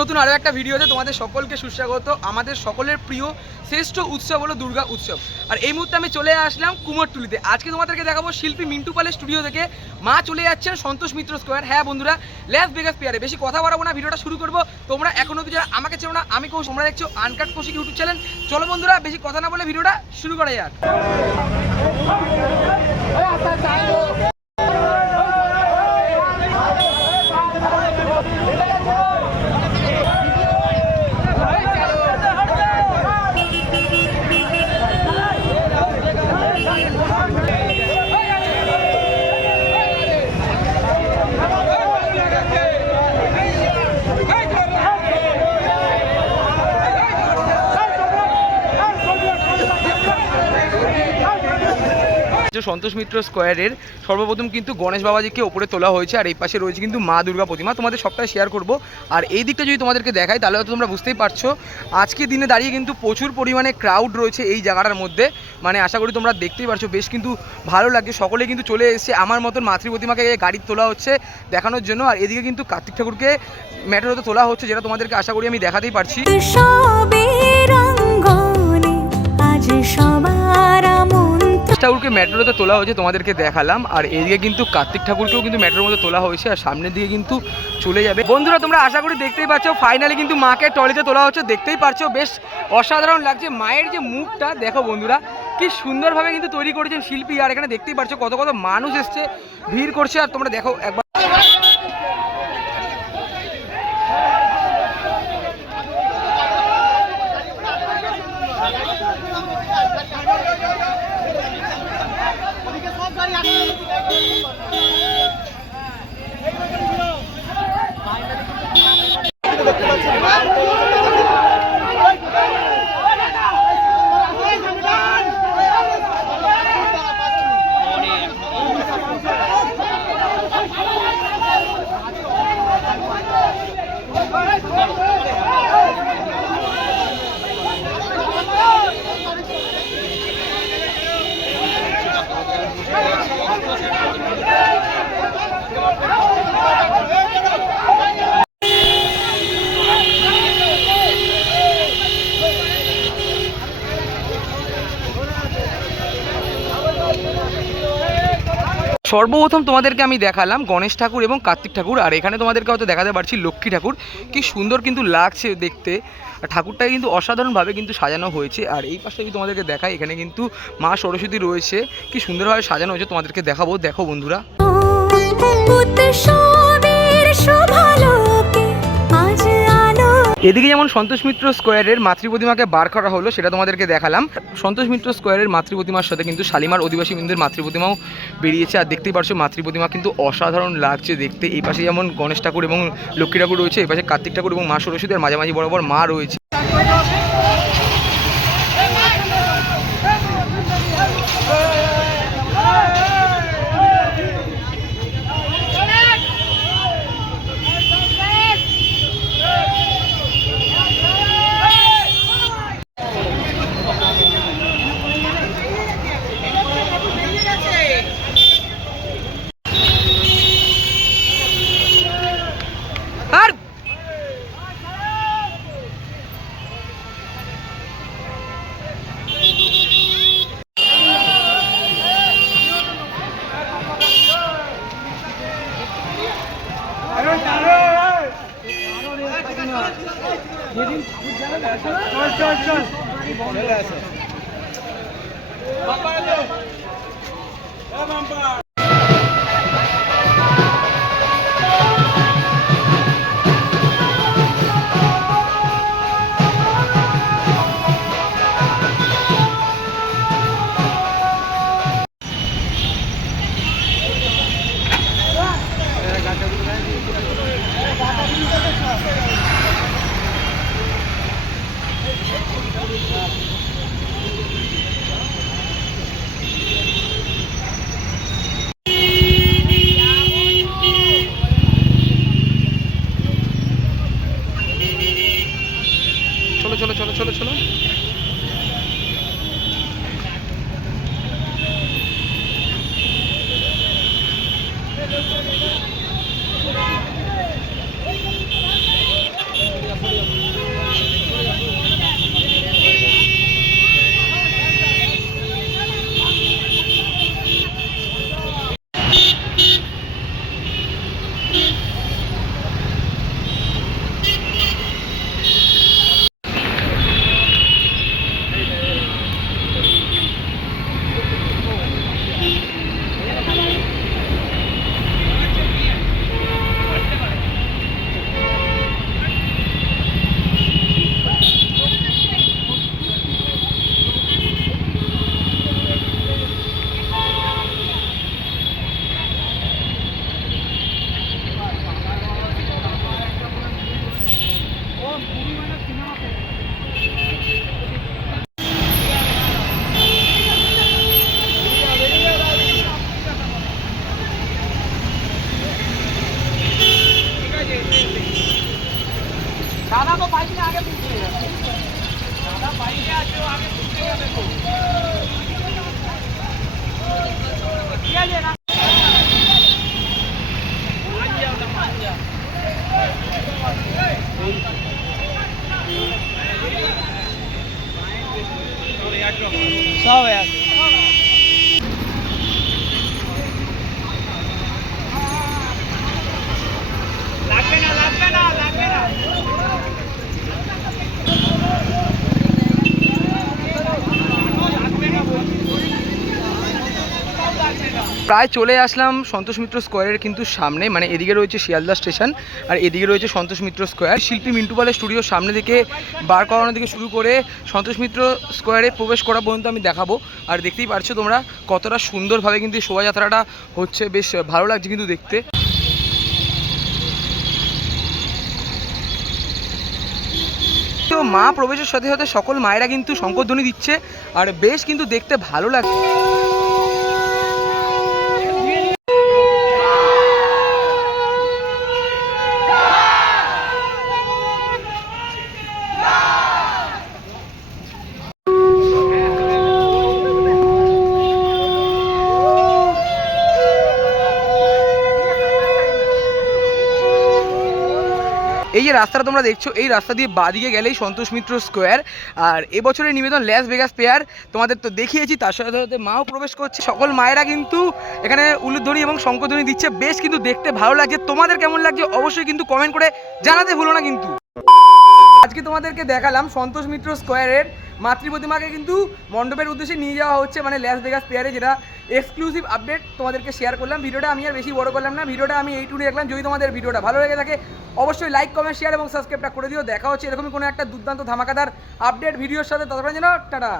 নতুন আরও একটা ভিডিওতে তোমাদের সকলকে সুস্বাগত। আমাদের সকলের প্রিয় শ্রেষ্ঠ উৎসব হলো দুর্গা উৎসব। আর এই মুহূর্তে আমি চলে আসলাম কুমোরটুলিতে। আজকে তোমাদেরকে দেখাবো শিল্পী মিন্টু পালের স্টুডিও থেকে। মা চলে যাচ্ছেন সন্তোষ মিত্র স্কোয়ার হ্যাঁ বন্ধুরা ল্যাস বেগাস পিয়ারে বেশি কথা বাড়াবো না, ভিডিওটা শুরু করব। তোমরা এখনও যারা আমাকে চেনো না, আমি কৌশ তোমরা দেখছ আনকাট কৌশিক ইউটিউব চ্যানেল চলো বন্ধুরা, বেশি কথা না বলে ভিডিওটা শুরু করা যাক। যে সন্তোষ মিত্র স্কোয়ারের। সর্বপ্রথম কিন্তু গণেশ বাবাজিকে ওপরে তোলা হয়েছে, আর এই পাশে রয়েছে কিন্তু মা দুর্গা প্রতিমা। তোমাদের সবটাই শেয়ার করব। আর এই দিকটা যদি তোমাদেরকে দেখাই, তাহলে হয়তো তোমরা বুঝতেই পারছ। আজকে দিনে দাঁড়িয়ে কিন্তু প্রচুর পরিমাণে ক্রাউড রয়েছে এই জায়গাটার মধ্যে। মানে আশা করি তোমরা দেখতেই পারছ, বেশ কিন্তু ভালো লাগছে। সকলে কিন্তু চলে এসেছে। আমার মতন মাতৃ প্রতিমাকে গাড়ি তোলা হচ্ছে দেখানোর জন্য। আর এদিকে কিন্তু কার্তিক ঠাকুরকে ম্যাটারতে তোলা হচ্ছে, যেটা তোমাদেরকে আশা করি আমি দেখাতেই পারছি। সবের ঠাকুরকে মেট্রোতে তোলা হয়েছে, তোমাদেরকে দেখালাম। আর এদিকে কিন্তু কার্তিক ঠাকুরকেও কিন্তু মেট্রোর মধ্যে তোলা হয়েছে, আর সামনের দিকে কিন্তু চলে যাবে। বন্ধুরা, তোমরা আশা করি দেখতেই পাচ্ছ ফাইনালি কিন্তু মাকে টলিতে তোলা হচ্ছে, দেখতেই পারছ, বেশ অসাধারণ লাগছে। মায়ের যে মুখটা, দেখো বন্ধুরা, কি সুন্দরভাবে কিন্তু তৈরি করেছেন শিল্পী, আর এখানে দেখতেই পারছ কত কত মানুষ এসছে, ভিড় করছে। আর তোমরা দেখো, একবার সর্বপ্রথম তোমাদেরকে আমি দেখালাম গণেশ ঠাকুর এবং কার্তিক ঠাকুর, আর এখানে তোমাদেরকে হয়তো দেখাতে পারছি লক্ষ্মী ঠাকুর। কি সুন্দর কিন্তু লাগছে দেখতে। ঠাকুরটাকে কিন্তু অসাধারণভাবে কিন্তু সাজানো হয়েছে। আর এই পাশে যদি তোমাদেরকে দেখাই, এখানে কিন্তু মা সরস্বতী রয়েছে। কি সুন্দরভাবে সাজানো হয়েছে তোমাদেরকে দেখাবো। দেখো বন্ধুরা। এদিকে যেমন সন্তোষ মিত্র স্কোয়ারের মাতৃ প্রতিমাকে বার করা হলো, সেটা তোমাদেরকে দেখালাম। সন্তোষ মিত্র স্কোয়ারের মাতৃ প্রতিমার সাথে কিন্তু শালিমার অধিবাসী বৃন্দের মাতৃ প্রতিমাও বেরিয়েছে। আর দেখতেই পারছ, মাতৃ প্রতিমা কিন্তু অসাধারণ লাগছে দেখতে। এই পাশে যেমন গণেশ ঠাকুর এবং লক্ষ্মী ঠাকুর রয়েছে, এই পাশে কার্তিক ঠাকুর এবং মা সরস্বতী আর মাঝামাঝি বরাবর মা রয়েছে। বাম্পার Sabe, প্রায় চলে আসলাম সন্তোষ মিত্র স্কোয়ারের কিন্তু সামনে মানে এদিকে রয়েছে শিয়ালদা স্টেশন আর এদিকে রয়েছে সন্তোষ মিত্র স্কোয়ার। শিল্পী মিন্টু পালের স্টুডিওর সামনে থেকে বার করানো থেকে শুরু করে সন্তোষ মিত্র স্কোয়ারে প্রবেশ করা পর্যন্ত আমি দেখাবো। আর দেখতেই পারছ তোমরা কতটা সুন্দরভাবে কিন্তু শোভাযাত্রাটা হচ্ছে, বেশ ভালো লাগছে কিন্তু দেখতে। মা প্রবেশের সাথে সাথে সকল মায়েরা কিন্তু শঙ্করধ্বনি দিচ্ছে আর বেশ কিন্তু দেখতে ভালো লাগছে। এই যে রাস্তাটা তোমরা দেখছ, এই রাস্তা দিয়ে বাদিকে গেলেই সন্তোষ মিত্র স্কোয়ার। আর এবছরের নিবেদন ল্যাস ভেগাস পেয়ার তোমাদের তো দেখিয়েছি, তার সাথে সাথে মাও প্রবেশ করছে। সকল মায়েরা কিন্তু এখানে উলুধ্বনি এবং শঙ্কধ্বনি দিচ্ছে, বেশ কিন্তু দেখতে ভালো লাগছে। তোমাদের কেমন লাগছে অবশ্যই কিন্তু কমেন্ট করে জানাতে ভুলো না কিন্তু। আজকে তোমাদেরকে দেখালাম সন্তোষ মিত্র স্কোয়ারের মাতৃ প্রতিমাকে কিন্তু মণ্ডপের উদ্দেশ্যে নিয়ে যাওয়া হচ্ছে মানে ল্যাস ভেগাস পেয়ারে যেটা এক্সক্লুসিভ আপডেট তোমাদেরকে শেয়ার করলাম। ভিডিওটা আমি আর বেশি বড় করলাম না, ভিডিওটা আমি এইটুকু দেখলাম, যদি তোমাদের ভিডিওটা ভালো লেগে থাকে, অবশ্যই লাইক কমেন্ট শেয়ার এবং সাবস্ক্রাইবটা করে দিও। দেখা হচ্ছে এরকমই কোনো একটা দুর্দান্ত ধামাকাদার আপডেট ভিডিওর সাথে ততক্ষণ যেন টাটা।